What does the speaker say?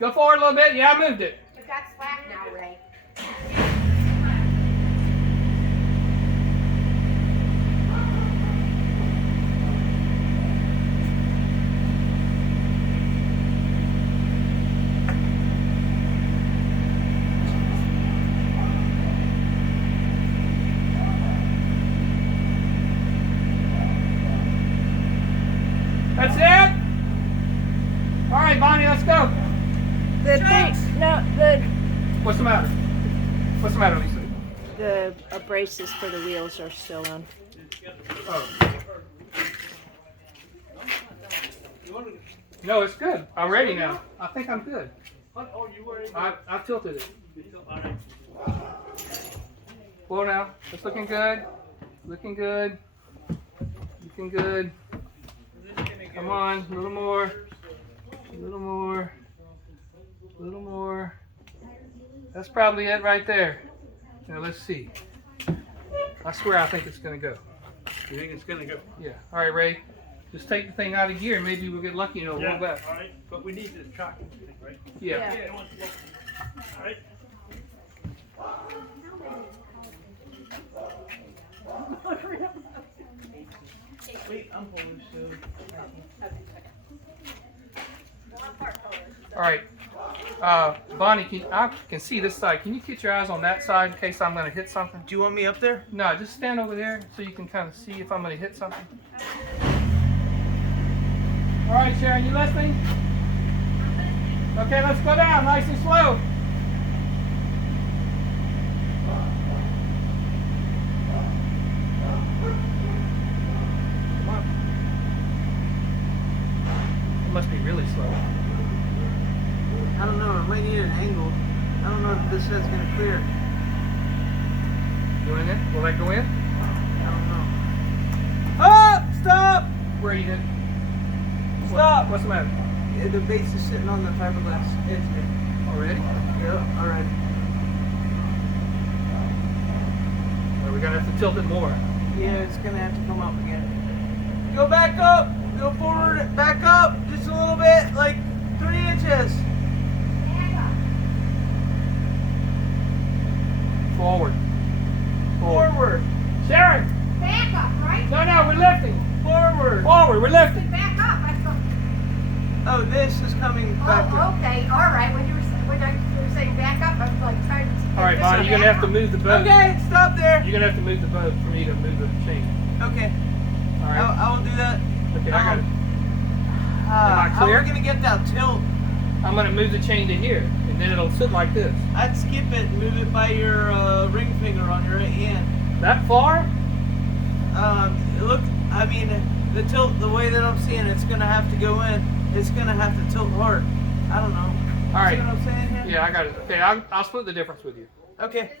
Go forward a little bit. Yeah, I moved it. You've got slack now, Ray. That's it? All right, Bonnie, let's go. The thing, no, the What's the matter? What's the matter, Lisa? the braces for the wheels are still on. Oh. No, it's good. I'm ready now. I think I'm good. I tilted it. Well, now it's looking good. Looking good. Looking good. Come on, a little more. A little more. A little more. That's probably it right there. Now let's see. I swear I think it's gonna go. You think it's gonna go? Yeah. All right, Ray. Just take the thing out of gear. Maybe we'll get lucky and it'll roll back. All right. But we need this tracking thing, right? Yeah. Yeah. It wants to go. All right. Wait, I'm pulling soon. All right. Bonnie, I can see this side. Can you get your eyes on that side in case I'm gonna hit something? Do you want me up there? No, just stand over there so you can kind of see if I'm gonna hit something. All right, Sharon, you listening? Okay, let's go down nice and slow. Come on. It must be really slow. I don't know, I might need an angle. I don't know if this head's gonna clear. Go in there? Will that go in? I don't know. Oh! Stop! Where are you hitting? Stop! What's the matter? Yeah, the base is sitting on the fiberglass. It's good. Already? Yeah, alright. Or we gotta have to tilt it more. Yeah, it's gonna have to come up again. Go back up! Go forward, back up! Just a little bit, like 3 inches. Forward. Forward. Sharon! Back up, right? No, we're lifting. Forward. Forward, we're lifting. Back up. I thought, Oh, this is coming back oh, up. okay. All right. When you were saying back up, I was like trying to. All right, Bonnie, you're gonna have to move the boat. Okay, stop there. You're gonna have to move the boat for me to move the chain. Okay, All right. I will do that. Okay, I got it. I How clear? are we gonna get that tilt? I'm gonna move the chain to here, and then it'll sit like this. I'd skip it and move it by your ring finger on your right hand. That far? Look, I mean, the tilt, the way that I'm seeing it's gonna have to go in. It's gonna have to tilt hard. I don't know. All right. See what I'm saying here? Yeah, I got it. Okay, I'll split the difference with you. Okay.